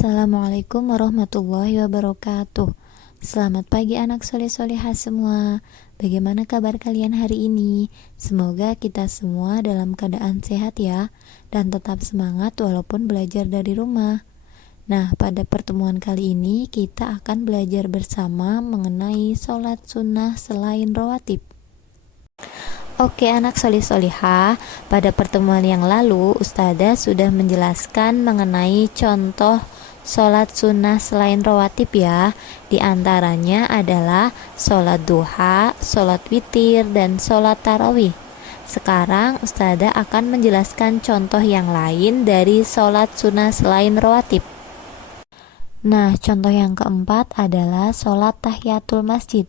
Assalamualaikum warahmatullahi wabarakatuh. Selamat pagi anak soleh-solehah semua. Bagaimana kabar kalian hari ini? Semoga kita semua dalam keadaan sehat ya, dan tetap semangat walaupun belajar dari rumah. Nah, pada pertemuan kali ini kita akan belajar bersama mengenai sholat sunnah selain rawatib. Oke anak soleh-solehah, pada pertemuan yang lalu Ustazah sudah menjelaskan mengenai contoh sholat sunnah selain rawatib ya. Di antaranya adalah sholat duha, sholat witir, dan sholat tarawih. Sekarang Ustazah akan menjelaskan contoh yang lain dari sholat sunnah selain rawatib. Nah, contoh yang keempat adalah sholat tahiyatul masjid.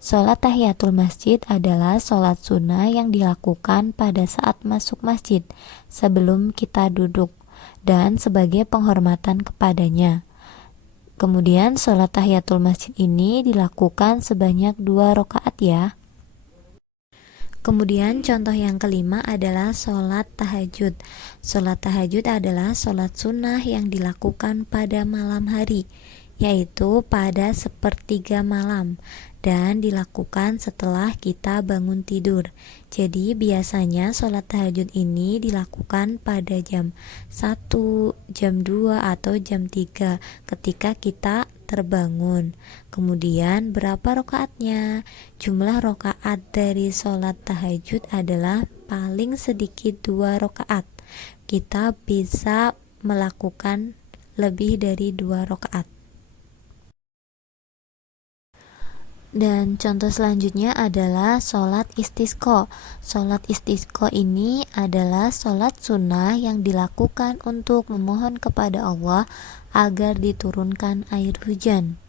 Sholat tahiyatul masjid adalah sholat sunnah yang dilakukan pada saat masuk masjid sebelum kita duduk dan sebagai penghormatan kepadanya. Kemudian sholat tahiyatul masjid ini dilakukan sebanyak 2 rakaat ya. Kemudian contoh yang kelima adalah sholat tahajud. Sholat tahajud adalah sholat sunnah yang dilakukan pada malam hari, yaitu pada sepertiga malam, dan dilakukan setelah kita bangun tidur. Jadi biasanya sholat tahajud ini dilakukan pada jam 1, jam 2, atau jam 3 ketika kita terbangun. Kemudian berapa rakaatnya? Jumlah rakaat dari sholat tahajud adalah paling sedikit 2 rakaat. Kita bisa melakukan lebih dari 2 rakaat. Dan contoh selanjutnya adalah sholat istisqa. Sholat istisqa ini adalah sholat sunnah yang dilakukan untuk memohon kepada Allah agar diturunkan air hujan.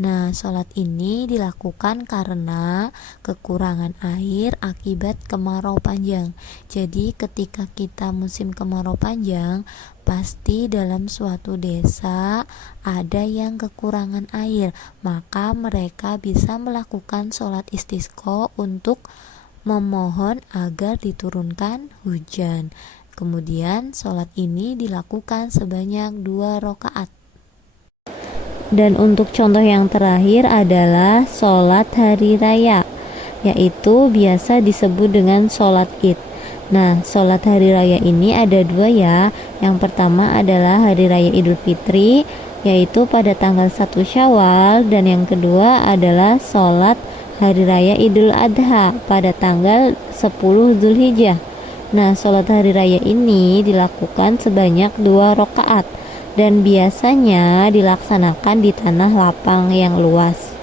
Nah, sholat ini dilakukan karena kekurangan air akibat kemarau panjang. Jadi ketika kita musim kemarau panjang, pasti dalam suatu desa ada yang kekurangan air, maka mereka bisa melakukan sholat istisqa untuk memohon agar diturunkan hujan. Kemudian sholat ini dilakukan sebanyak 2 rakaat. Dan untuk contoh yang terakhir adalah sholat hari raya, yaitu biasa disebut dengan sholat id. Nah, sholat hari raya ini ada 2 ya. Yang pertama adalah hari raya Idul Fitri, yaitu pada tanggal 1 Syawal, dan yang kedua adalah sholat hari raya Idul Adha pada tanggal 10 Zulhijjah. Nah, sholat hari raya ini dilakukan sebanyak 2 rakaat dan biasanya dilaksanakan di tanah lapang yang luas.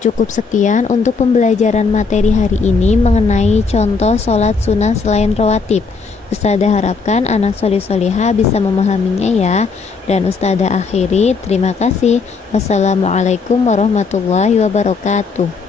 Cukup sekian untuk pembelajaran materi hari ini mengenai contoh sholat sunnah selain rawatib. Ustazah harapkan anak soleh-solehah bisa memahaminya ya. Dan Ustazah akhiri, terima kasih. Wassalamualaikum warahmatullahi wabarakatuh.